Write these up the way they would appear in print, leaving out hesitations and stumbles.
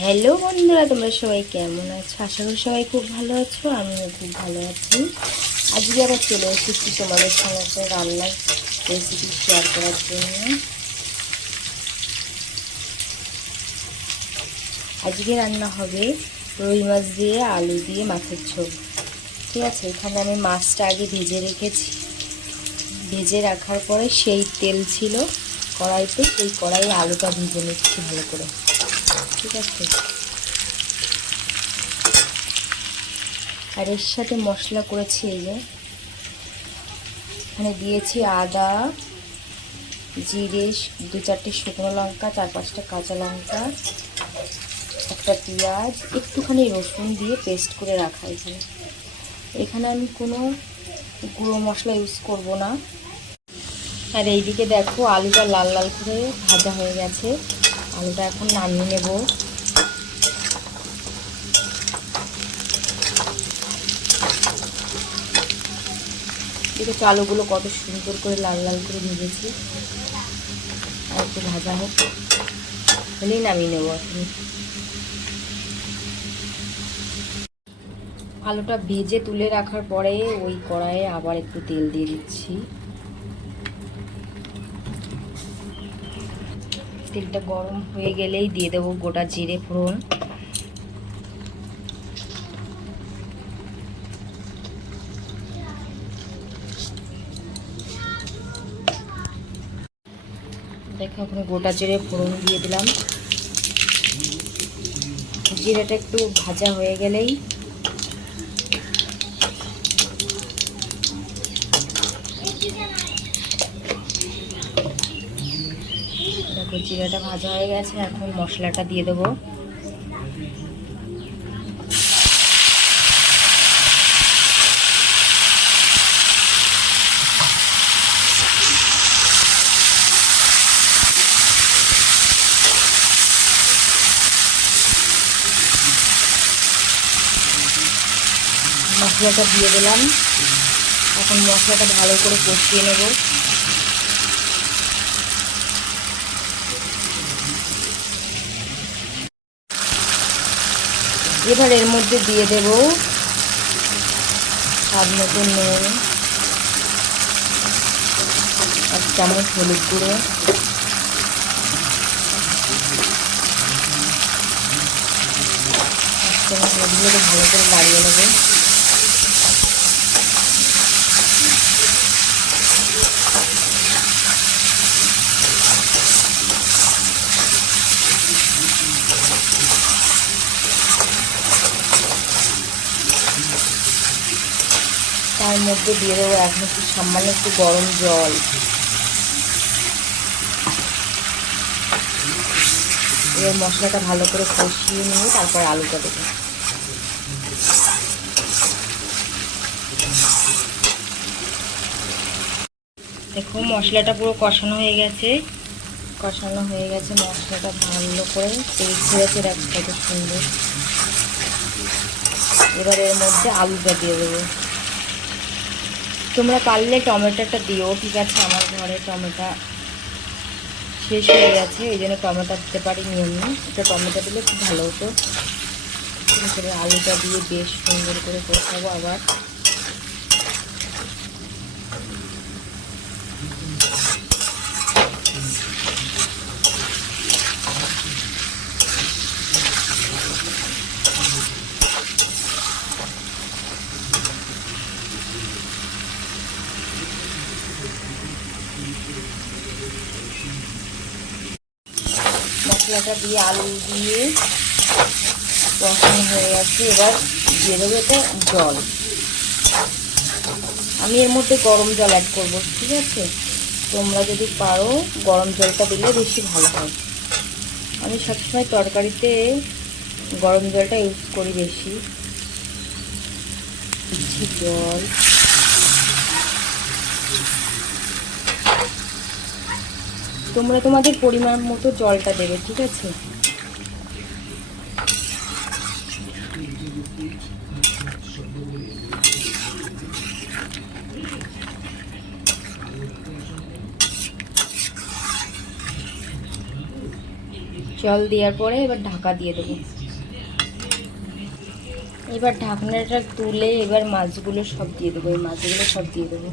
Hello বন্ধুরা, তোমরা সবাই কেমন আছো? আশা করি সবাই খুব ভালো আছো। আমিও খুব ভালো আছি। আজকে আবার চলে এসেছি তোমাদের সঙ্গে একটা রান্নার রেসিপি শেয়ার করার জন্য। আজকে রান্না হবে রুই মাছ দিয়ে আলু দিয়ে মাছের ঝোল। ঠিক আছে, এখানে আমি মাছটা আগে ভেজে রেখেছি। ভেজে রাখার পরে সেই তেল ছিল কড়াইতে, সেই কড়াইয়ে আলুটা ভেজে নিচ্ছি ভালো করে। ঠিক আছে, আর এর সাথে মশলা করেছি এই যে এখানে দিয়েছি আদা, জিরে, 2-4টে শুকনো লঙ্কা, 4-5টা কাঁচা লঙ্কা, একটা পেঁয়াজ, একটুখানি রসুন দিয়ে পেস্ট করে রাখা হয়েছে। এখানে আমি কোনো গুঁড়ো মশলা ইউজ করব না। আর এইদিকে দেখো আলুটা লাল লাল করে ভাজা হয়ে গেছে। আলুটা এখন নামিয়ে নেব। দেখো আলুগুলো কত সুন্দর করে লাল লাল করে ভেজেছি। আর একটু ভাজা হোক, হলেই নামিয়ে নেব এখন। আলুটা ভেজে তুলে রাখার পরে ওই কড়াইয়ে আবার একটু তেল দিয়ে দিচ্ছি। তেলটা গরম হয়ে গেলেই দিয়ে দেবো গোটা জিরে ফোড়ন। দেখো ওখানে গোটা জিরে ফোড়ন দিয়ে দিলাম। জিরেটা একটু ভাজা হয়ে গেলেই দেখো জিরাটা ভাজা হয়ে গেছে। এখন মশলাটা দিয়ে দেবো। মশলাটা দিয়ে দিলাম। এখন মশলাটা ভালো করে কষিয়ে নেব। এবার এর মধ্যে দিয়ে দেব স্বাদ মতো নুন, 1 চামচ হলুদ গুঁড়ো, হলুদগুলো ভালো করে নাড়িয়ে নেব। তার মধ্যে দিয়ে দেবো এখন একটু সামান্য একটু গরম জল। এবার মশলাটা ভালো করে কষিয়ে নিয়ে তারপর আলুটা দেবো। দেখো মশলাটা পুরো কষানো হয়ে গেছে। মশলাটা ভালো করে তেল ছেড়েছে, দেখো কত সুন্দর। এবার এর মধ্যে আলুটা দিয়ে দেবো। তোমরা পারলে টমেটোটা দিও, ঠিক আছে। আমার ঘরে টমেটো শেষ হয়ে গেছে, ওই জন্য টমেটো দিতে পারিনি আমি। এটা টমেটো দিলে খুব ভালো হতো। আলুটা দিয়ে বেশ সুন্দর করে কষাবো আবার। মশলাটা দিয়ে আলু দিয়ে কষানো হয়ে গেছে। এবার দিয়ে দেবো এটা জল। আমি এর মধ্যে গরম জল অ্যাড করবো, ঠিক আছে। তোমরা যদি পারো গরম জলটা দিলে বেশি ভালো হয়। আমি সবসময় তরকারিতে গরম জলটা ইউজ করি বেশি। দিচ্ছি জল। তোমরা তোমাদের পরিমাণ মতো জলটা দেবে, ঠিক আছে। জল দেওয়ার পরে এবার ঢাকা দিয়ে দেবো। এবার ঢাকনাটা তুলে এবার মাছগুলো সব দিয়ে দেবো, এই মাছগুলো সব দিয়ে দেবো।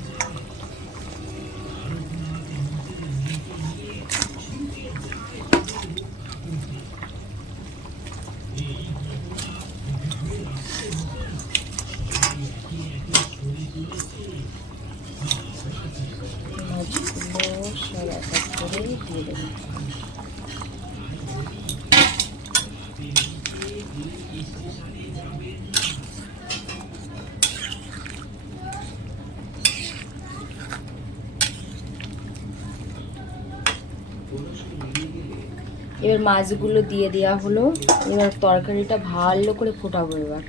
মাছগুলো সব এক এক করে দিয়ে দেবো। এবার মাছগুলো দিয়ে দেওয়া হলো। এবার তরকারিটা ভালো করে ফোটাবো। এবার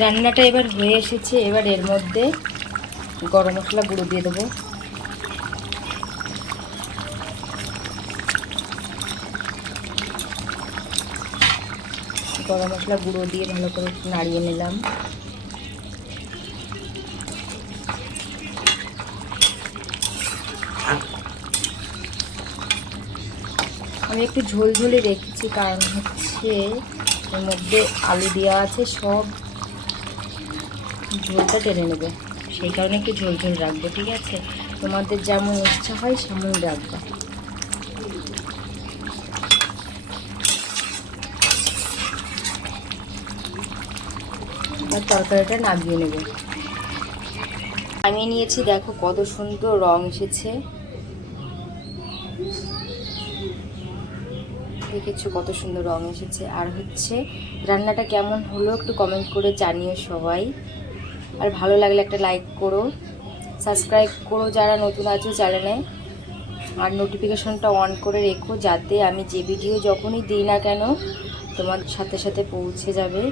রান্নাটা এবার হয়ে এসেছে। এবার এর মধ্যে গরম মশলা গুঁড়ো দিয়ে দেবো। গরম মশলা গুঁড়ো দিয়ে ভালো করে নাড়িয়ে নিলাম। আমি একটু ঝোল ঝোলে রেখেছি, কারণ হচ্ছে এর মধ্যে আলু দেওয়া আছে, সব ঝোলটা টেনে নেবে, সেই কারণে একটু ঝোল ঝোল রাখবো। ঠিক আছে, তোমাদের যেমন ইচ্ছা হয় সেমন রাখবো। এবার তরকারিটা নামিয়ে নেব। নামিয়ে নিয়েছি, দেখো কত সুন্দর রং এসেছে, দেখেছো কত সুন্দর রং এসেছে। আর হচ্ছে রান্নাটা কেমন হলো একটু কমেন্ট করে জানিও সবাই। আর ভালো লাগলে একটা লাইক করো, সাবস্ক্রাইব করো যারা নতুন আছো চ্যানেলে, আর নোটিফিকেশনটা অন করে রেখো, যাতে আমি যে ভিডিও যখনই দিই না কেন তোমার সাথে সাথে পৌঁছে যাবে।